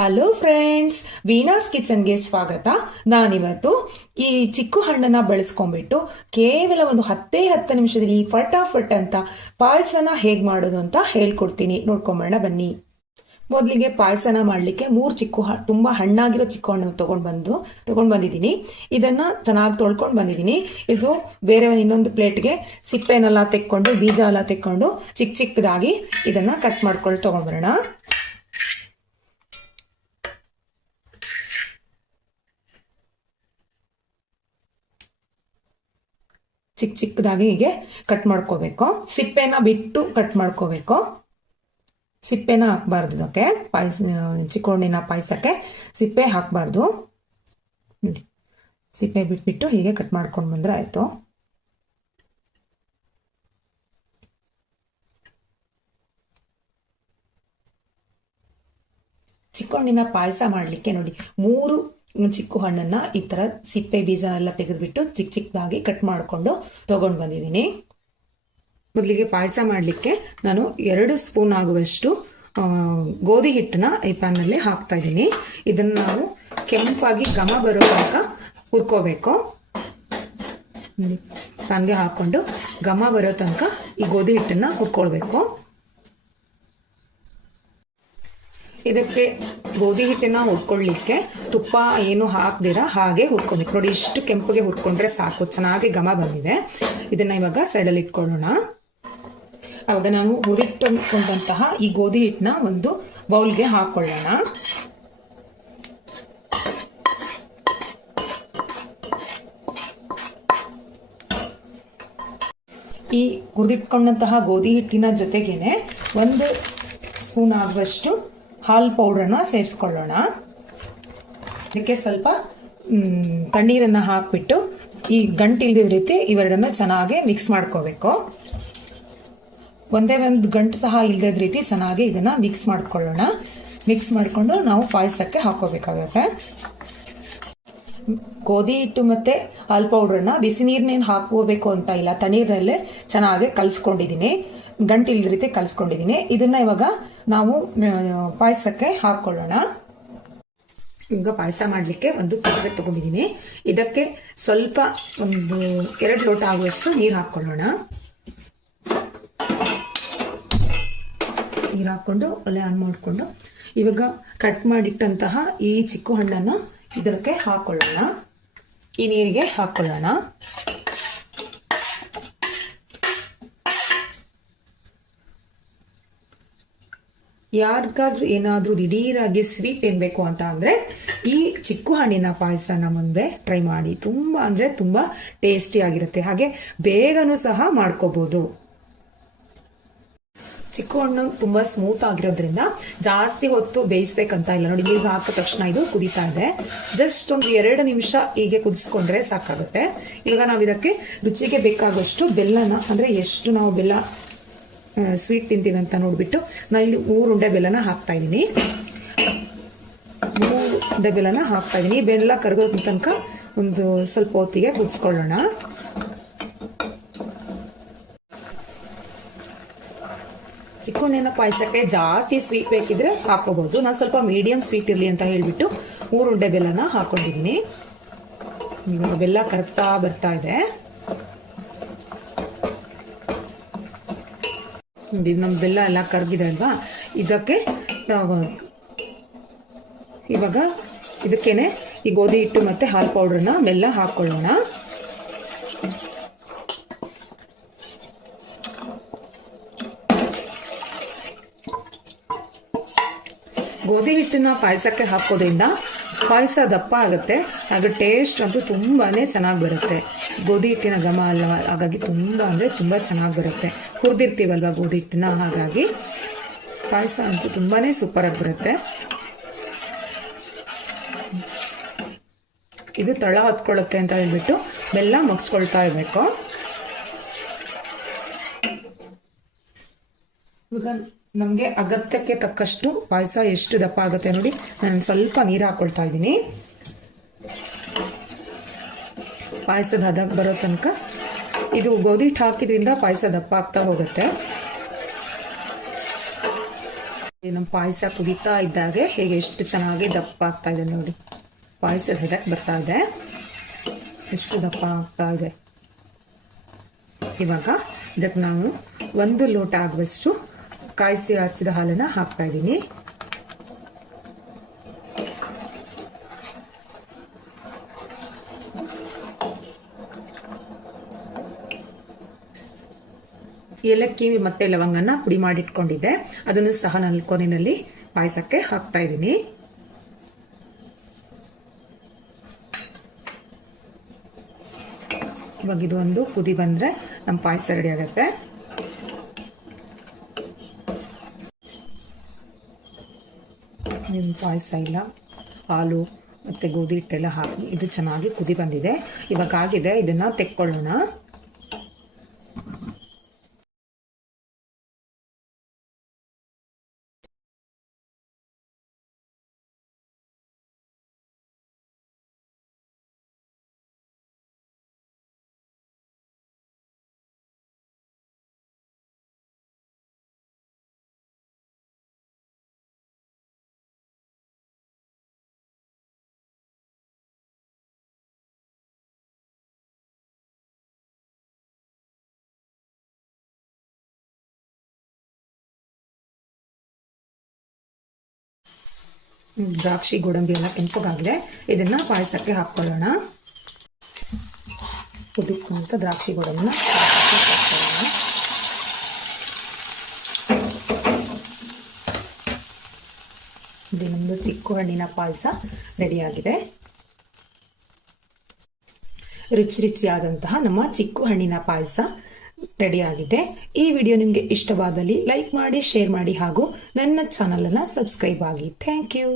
Hello friends, ವೀನಾಸ್ ಕಿಚನ್ಗೆ ಸ್ವಾಗತ. ನಾನಿವತ್ತು ಈ ಚಿಕ್ಕು ಹಣ್ಣನ್ನ ಬಳಸ್ಕೊಂಡ್ಬಿಟ್ಟು ಕೇವಲ ಒಂದು 10 ನಿಮಿಷದಲ್ಲಿ ಫಟಾಫಟ್ ಅಂತ ಪಾಯಸನ ಹೇಗ್ ಮಾಡೋದು ಅಂತ ಹೇಳ್ಕೊಡ್ತೀನಿ. ನೋಡ್ಕೊಂಬರೋಣ ಬನ್ನಿ. ಮೊದಲಿಗೆ ಪಾಯಸನ ಮಾಡ್ಲಿಕ್ಕೆ 3 ತುಂಬಾ ಹಣ್ಣಾಗಿರೋ ಚಿಕ್ಕು ಹಣ್ಣನ್ನು ತಗೊಂಡ್ ಬಂದಿದ್ದೀನಿ. ಇದನ್ನ ಚೆನ್ನಾಗಿ ತೊಳ್ಕೊಂಡ್ ಬಂದಿದ್ದೀನಿ. ಇದು ಬೇರೆ ಇನ್ನೊಂದು ಪ್ಲೇಟ್ಗೆ ಸಿಪ್ಪೆನೆಲ್ಲ ತೆಕ್ಕೊಂಡು ಬೀಜ ಎಲ್ಲ ತೆಕ್ಕೊಂಡು ಚಿಕ್ಕದಾಗಿ ಇದನ್ನ ಕಟ್ ಮಾಡ್ಕೊಂಡು ತಗೊಂಡ್ಬರೋಣ. ಚಿಕ್ಕದಾಗಿ ಹೀಗೆ ಕಟ್ ಮಾಡ್ಕೋಬೇಕು. ಸಿಪ್ಪೆನ ಬಿಟ್ಟು ಕಟ್ ಮಾಡ್ಕೋಬೇಕು. ಸಿಪ್ಪೆನ ಹಾಕ್ಬಾರ್ದು. ಇದಕ್ಕೆ ಚಿಕ್ಕೋಣಿನ ಪಾಯಸಕ್ಕೆ ಸಿಪ್ಪೆ ಹಾಕ್ಬಾರ್ದು. ಸಿಪ್ಪೆ ಬಿಟ್ಬಿಟ್ಟು ಹೀಗೆ ಕಟ್ ಮಾಡ್ಕೊಂಡು ಬಂದ್ರೆ ಆಯ್ತು. ಚಿಕ್ಕೋಣಿನ ಪಾಯಸ ಮಾಡ್ಲಿಕ್ಕೆ ನೋಡಿ 3 ಚಿಕ್ಕು ಹಣ್ಣನ್ನ ಈ ತರ ಸಿಪ್ಪೆ ಬೀಜ ಎಲ್ಲ ತೆಗೆದ್ಬಿಟ್ಟು ಚಿಕ್ಕದಾಗಿ ಕಟ್ ಮಾಡಿಕೊಂಡು ತಗೊಂಡ್ ಬಂದಿದ್ದೀನಿ. ಮೊದಲಿಗೆ ಪಾಯಸ ಮಾಡ್ಲಿಕ್ಕೆ ನಾನು 2 ಸ್ಪೂನ್ ಆಗುವಷ್ಟು ಗೋಧಿ ಹಿಟ್ಟನ್ನ ಈ ಪ್ಯಾನ್ನಲ್ಲಿ ಹಾಕ್ತಾ ಇದ್ದೀನಿ. ಇದನ್ನ ನಾವು ಕೆಂಪಾಗಿ ಘಮ ಬರೋ ತನಕ ಹುರ್ಕೋಬೇಕು. ಪ್ಯಾನ್ಗೆ ಹಾಕೊಂಡು ಘಮ ಬರೋ ತನಕ ಈ ಗೋಧಿ ಹಿಟ್ಟನ್ನ ಹುರ್ಕೊಳ್ಬೇಕು. ಇದಕ್ಕೆ ಗೋಧಿ ಹಿಟ್ಟನ್ನ ಹುರ್ಕೊಳ್ಳಿಕ್ಕೆ ತುಪ್ಪ ಏನು ಹಾಕ್ದಿರ ಹಾಗೆ ಹುರ್ಕೊಬೇಕು. ನೋಡಿ, ಇಷ್ಟು ಕೆಂಪಗೆ ಹುರ್ಕೊಂಡ್ರೆ ಸಾಕು. ಚೆನ್ನಾಗಿ ಘಮ ಬಂದಿದೆ. ಇದನ್ನ ಇವಾಗ ಸೈಡಲ್ಲಿ ಇಟ್ಕೊಳ್ಳೋಣ. ಅವಾಗ ನಾವು ಹುರಿಕೊಂಡಂತಹ ಈ ಗೋಧಿ ಹಿಟ್ಟನ್ನ ಒಂದು ಬೌಲ್ಗೆ ಹಾಕೊಳ್ಳೋಣ. ಈ ಹುರಿದಿಟ್ಕೊಂಡಂತಹ ಗೋಧಿ ಹಿಟ್ಟಿನ ಜೊತೆಗೇನೆ 1 ಸ್ಪೂನ್ ಆಗುವಷ್ಟು ಹಾಲ್ ಪೌಡರ್ನ ಸೇರಿಸ್ಕೊಳ್ಳೋಣ. ಇದಕ್ಕೆ ಸ್ವಲ್ಪ ತಣ್ಣೀರನ್ನ ಹಾಕ್ಬಿಟ್ಟು ಈ ಗಂಟು ಇಲ್ದಿದ ರೀತಿ ಇವೆರಡನ್ನ ಚೆನ್ನಾಗಿ ಮಿಕ್ಸ್ ಮಾಡ್ಕೋಬೇಕು. ಒಂದೇ ಒಂದು ಗಂಟು ಸಹ ಇಲ್ದಿದ ರೀತಿ ಚೆನ್ನಾಗಿ ಇದನ್ನ ಮಿಕ್ಸ್ ಮಾಡ್ಕೊಳ್ಳೋಣ. ಮಿಕ್ಸ್ ಮಾಡ್ಕೊಂಡು ನಾವು ಪಾಯಸಕ್ಕೆ ಹಾಕೋಬೇಕಾಗುತ್ತೆ. ಗೋಧಿ ಹಿಟ್ಟು ಮತ್ತೆ ಹಾಲ್ ಪೌಡರ್ನ ಬಿಸಿ ನೀರ್ನೇನು ಹಾಕೋಬೇಕು ಅಂತ ಇಲ್ಲ, ತಣ್ಣೀರಲ್ಲೇ ಚೆನ್ನಾಗಿ ಕಲ್ಸ್ಕೊಂಡಿದ್ದೀನಿ. ಗಂಟು ಇಲ್ದ ರೀತಿ ಕಲ್ಸ್ಕೊಂಡಿದ್ದೀನಿ. ಇದನ್ನ ಇವಾಗ ನಾವು ಪಾಯಸಕ್ಕೆ ಹಾಕೊಳ್ಳೋಣ. ಈಗ ಪಾಯಸ ಮಾಡ್ಲಿಕ್ಕೆ ಒಂದು ಪಾತ್ರೆ ತಗೊಂಡಿದ್ದೀನಿ. ಇದಕ್ಕೆ ಸ್ವಲ್ಪ ಒಂದು 2 ಲೋಟ ಆಗುವಷ್ಟು ನೀರು ಹಾಕೊಳ್ಳೋಣ. ನೀರು ಹಾಕೊಂಡು ಒಲೆ ಆನ್ ಮಾಡಿಕೊಂಡು ಇವಾಗ ಕಟ್ ಮಾಡಿಟ್ಟಂತಹ ಈ ಚಿಕ್ಕು ಹಣ್ಣನ್ನು ಇದಕ್ಕೆ ಹಾಕೊಳ್ಳೋಣ. ಈ ನೀರಿಗೆ ಹಾಕೊಳ್ಳೋಣ. ಯಾರಿಗಾದ್ರೂ ಏನಾದ್ರೂ ದಿಢೀರಾಗಿ ಸ್ವೀಟ್ ಬೇಕು ಅಂತ ಅಂದ್ರೆ ಈ ಚಿಕ್ಕು ಹಣ್ಣಿನ ಪಾಯಸನ ಮುಂದೆ ಟ್ರೈ ಮಾಡಿ. ತುಂಬಾ ಅಂದ್ರೆ ತುಂಬಾ ಟೇಸ್ಟಿ ಆಗಿರುತ್ತೆ. ಹಾಗೆ ಬೇಗನೂ ಸಹ ಮಾಡ್ಕೋಬಹುದು. ಚಿಕ್ಕು ಹಣ್ಣು ತುಂಬಾ ಸ್ಮೂತ್ ಆಗಿರೋದ್ರಿಂದ ಜಾಸ್ತಿ ಹೊತ್ತು ಬೇಯಿಸ್ಬೇಕಂತ ಇಲ್ಲ. ನೋಡಿ, ಈಗ ಹಾಕಿದ ತಕ್ಷಣ ಇದು ಕುದೀತಾ ಇದೆ. ಜಸ್ಟ್ ಒಂದು 2 ನಿಮಿಷ ಹೀಗೆ ಕುದಿಸ್ಕೊಂಡ್ರೆ ಸಾಕಾಗುತ್ತೆ. ಇವಾಗ ನಾವು ಇದಕ್ಕೆ ರುಚಿಗೆ ಬೇಕಾಗುವಷ್ಟು ಬೆಲ್ಲನ, ಅಂದ್ರೆ ಎಷ್ಟು ನಾವು ಬೆಲ್ಲ ಸ್ವೀಟ್ ತಿಂತೀವಿ ಅಂತ ನೋಡ್ಬಿಟ್ಟು ನಾನು ಇಲ್ಲಿ 3 ಉಂಡೆ ಬೆಲ್ಲನ ಹಾಕ್ತಾ ಇದ್ದೀನಿ. 3 ಉಂಡೆ ಬೆಲ್ಲನ ಹಾಕ್ತಾ ಇದ್ದೀನಿ. ಬೆಲ್ಲ ಕರಗೋ ತನಕ ಒಂದು ಸ್ವಲ್ಪ ಹೊತ್ತಿಗೆ ಕುದಿಸ್ಕೊಳ್ಳೋಣ. ಚಿಕ್ಕು ಹಣ್ಣಿನ ಪಾಯಸಕ್ಕೆ ಜಾಸ್ತಿ ಸ್ವೀಟ್ ಬೇಕಿದ್ರೆ ಹಾಕೋಬಹುದು. ನಾನು ಸ್ವಲ್ಪ ಮೀಡಿಯಂ ಸ್ವೀಟ್ ಇರಲಿ ಅಂತ ಹೇಳ್ಬಿಟ್ಟು 3 ಉಂಡೆ ಬೆಲ್ಲನ ಹಾಕೊಂಡಿದ್ದೀನಿ. ಇವಾಗ ಬೆಲ್ಲ ಕರಗ್ತಾ ಬರ್ತಾ ಇದೆ. ನಮ್ಮ ಬೆಲ್ಲ ಎಲ್ಲ ಕರಗಿದೆ ಅಲ್ವಾ? ಇದಕ್ಕೆ ಇವಾಗ ಇದಕ್ಕೇನೆ ಈ ಗೋಧಿ ಹಿಟ್ಟು ಮತ್ತೆ ಹಾಲ್ ಪೌಡರ್ನ ಬೆಲ್ಲ ಹಾಕೊಳ್ಳೋಣ. ಗೋಧಿ ಹಿಟ್ಟನ್ನ ಪಾಯಸಕ್ಕೆ ಹಾಕೋದ್ರಿಂದ ಪಾಯಸ ದಪ್ಪ ಆಗುತ್ತೆ. ಹಾಗೆ ಟೇಸ್ಟ್ ಅಂತೂ ತುಂಬಾನೇ ಚೆನ್ನಾಗಿ ಬರುತ್ತೆ. ಗೋಧಿ ಹಿಟ್ಟಿನ ಘಮ ಅಲ್ವಾ, ಹಾಗಾಗಿ ತುಂಬಾ ಅಂದ್ರೆ ತುಂಬಾ ಚೆನ್ನಾಗಿ ಬರುತ್ತೆ. ಹುರಿದಿರ್ತೀವಲ್ವಾ ಗೋಧಿ ಹಿಟ್ಟನ್ನ, ಹಾಗಾಗಿ ಪಾಯಸ ಅಂತೂ ತುಂಬಾನೇ ಸೂಪರ್ ಆಗಿ ಬರುತ್ತೆ. ಇದು ತಳ ಹತ್ಕೊಳ್ಳುತ್ತೆ ಅಂತ ಹೇಳ್ಬಿಟ್ಟು ಬೆಲ್ಲ ಮುಗಿಸ್ಕೊಳ್ತಾ ಇರ್ಬೇಕು. ಈಗ ನಮಗೆ ಅಗತ್ಯಕ್ಕೆ ತಕ್ಕಷ್ಟು ಪಾಯಸ ಎಷ್ಟು ದಪ್ಪ ಆಗುತ್ತೆ ನೋಡಿ, ನಾನು ಸ್ವಲ್ಪ ನೀರು ಹಾಕೊಳ್ತಾ ಇದ್ದೀನಿ. ಪಾಯಸದ ಹದಕ್ಕೆ ಬರೋ ತನಕ ಇದು ಗೋಧಿ ಹಿಟ್ಟು ಹಾಕಿದ್ರಿಂದ ಪಾಯಸ ದಪ್ಪ ಆಗ್ತಾ ಹೋಗುತ್ತೆ. ನಮ್ಮ ಪಾಯಸ ಕುದೀತಾ ಇದ್ದಾಗೆ ಹೇಗೆ ಎಷ್ಟು ಚೆನ್ನಾಗಿ ದಪ್ಪ ಆಗ್ತಾ ಇದೆ ನೋಡಿ. ಪಾಯಸದ ಹೆದಕ್ಕೆ ಬರ್ತಾ ಇದೆ, ಎಷ್ಟು ದಪ್ಪ ಆಗ್ತಾ ಇದೆ. ಇವಾಗ ಇದಕ್ಕೆ ನಾವು 1 ಲೋಟ ಆಗುವಷ್ಟು ಕಾಯಿಸಿ ಆರಿಸಿದ ಹಾಲನ್ನು ಹಾಕ್ತಾ ಇದ್ದೀನಿ. ಏಲಕ್ಕಿ ಮತ್ತೆ ಲವಂಗನ ಪುಡಿ ಮಾಡಿಟ್ಕೊಂಡಿದ್ದೆ, ಅದನ್ನು ಸಹ ನಾನು ಕೊನೆಯಲ್ಲಿ ಪಾಯಸಕ್ಕೆ ಹಾಕ್ತಾ ಇದ್ದೀನಿ. ಇವಾಗ ಇದು ಒಂದು ಕುದಿ ಬಂದ್ರೆ ನಮ್ಮ ಪಾಯಸ ರೆಡಿ ಆಗುತ್ತೆ. ಪಾಯಸ ಇಲ್ಲ, ಹಾಲು ಮತ್ತೆ ಗೋಧಿ ಹಿಟ್ಟೆಲ್ಲ ಹಾಕಿ ಇದು ಚೆನ್ನಾಗಿ ಕುದಿ ಬಂದಿದೆ. ಇವಾಗ ಆಗಿದೆ, ಇದನ್ನ ತೆಕ್ಕೊಳ್ಳೋಣ. ದ್ರಾಕ್ಷಿ ಗೋಡಂಬಿ ಎಲ್ಲ ಕೆಂಪಗಾಗಿದೆ, ಇದನ್ನ ಪಾಯಸಕ್ಕೆ ಹಾಕೊಳ್ಳೋಣ. ಕುದಿಕೊಂತ ದ್ರಾಕ್ಷಿ ಗೋಡಂಬಿನ ಹಾಕೊಳ್ಳೋಣ. ಇದು ನಮ್ಮದು ಚಿಕ್ಕು ಹಣ್ಣಿನ ಪಾಯಸ ರೆಡಿಯಾಗಿದೆ. ರುಚಿಯಾದಂತಹ ನಮ್ಮ ಚಿಕ್ಕು ಹಣ್ಣಿನ ಪಾಯಸ ರೆಡಿಯಾಗಿದೆ. ಈ ವಿಡಿಯೋ ನಿಮಗೆ ಇಷ್ಟವಾದಲ್ಲಿ ಲೈಕ್ ಮಾಡಿ, ಶೇರ್ ಮಾಡಿ ಹಾಗೂ ನನ್ನ ಚಾನಲ್ ಅನ್ನು ಸಬ್ಸ್ಕ್ರೈಬ್ ಆಗಿ. Thank you.